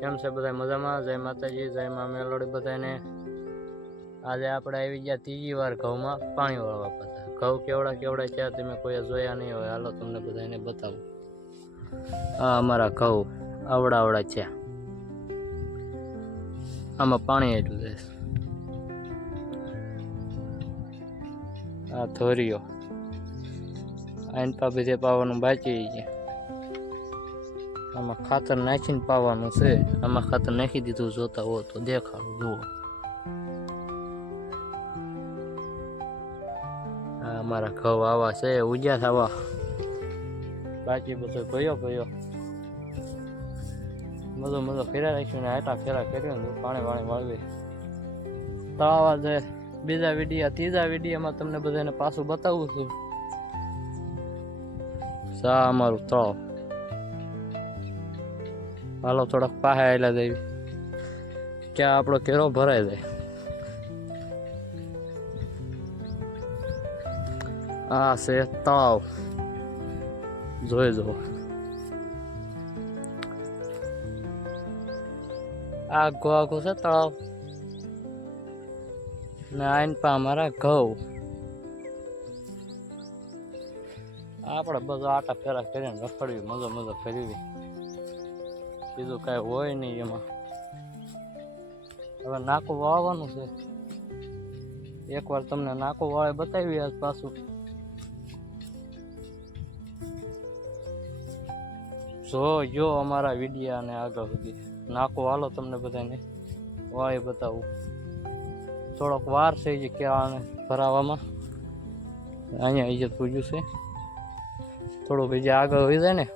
કેમ છે બધા મજામાં? જય માતાજી, જય મા મેલોડી બધાને. આજે આપણે આવી ગયા ત્રીજી વાર ઘઉંમાં પાણી વાળવા પાછા. ઘઉં કેવડા કેવડા છે તમે કોઈ જોયા નહીં હોય. હાલો તમને બધાને બતાવું. આ અમારા ઘઉં આવડા છે. આમાં પાણી એટલું છે. આ થોરીઓ આઈન પાપી પાવાનું બાકી છે. આમાં ખાતર નાખીને પાવાનું છે. આમાં ખાતર નાખી દીધું, જોતા હો તો દેખાડું જુઓ. અમારા ઘઉં આવા છે, ઉજ્યા થવા બાકી બધો ગયો મજો ફેરા રાખ્યું ને આટલા ફેરા કર્યું ને પાણી વાળવી. તો આવા છે બીજા વિડીયો, ત્રીજા વિડીયોમાં તમને બધાને પાછું બતાવું છું. સા અમારું તળાવ. હાલો થોડાક પાસે આવેલા જાય ક્યાં આપણો કેરો ભરાઈ જાય. આ છે તળાવ, જોઈ જુઓ. આખું છે તળાવ ને આઈન પા અમારા ઘઉં. આપણે બધું આટા ફેરા કરીને રખડવી, મજો ફેરવી, બીજું કાંઈ હોય નહીં એમાં. હવે નાકું વાળવાનું છે. એકવાર તમને નાકું વાળે બતાવી આજ પાછું. જો અમારા વિડીયા ને આગળ સુધી નાકું હાલો તમને બધાને વાળી બતાવું. થોડોક વાર છે જે કેળાને ભરાવામાં. અહીંયા ઇજ્જત પૂજ્યું છે. થોડુંક જે આગળ હોય જાય ને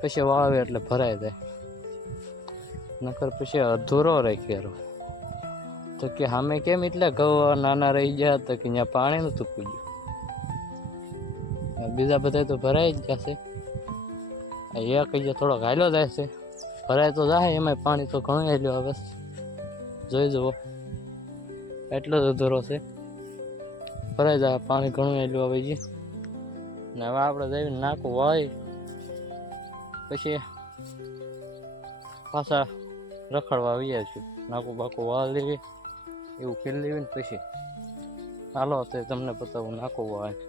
પછી વાવે એટલે ભરાઈ જાય, નકર પછી અધૂરો રાખ્યો. તો કે સામે કેમ એટલે ઘઉં નાના રહી ગયા તો કે અહીંયા પાણી નતું પૂજ્યું. બીજા બધા તો ભરાઈ જ જશે. એક અહીંયા થોડોક હાલ્યો જાય છે, ભરાય તો જાય. એમાં પાણી તો ઘણું હાલ્યો આવે. જોઈ જુઓ, એટલો જ અધૂરો છે. ભરાઈ જાય પાણી ઘણું હાલ્યું આવે છે. ને હવે આપણે જઈને નાકું વાળી પછી પાછા રખડવા આવીએ છીએ. નાકું બાકું વાળી લેવી, એવું કરી લેવી ને પછી હાલો તો તમને બતાવું નાકું વાળી.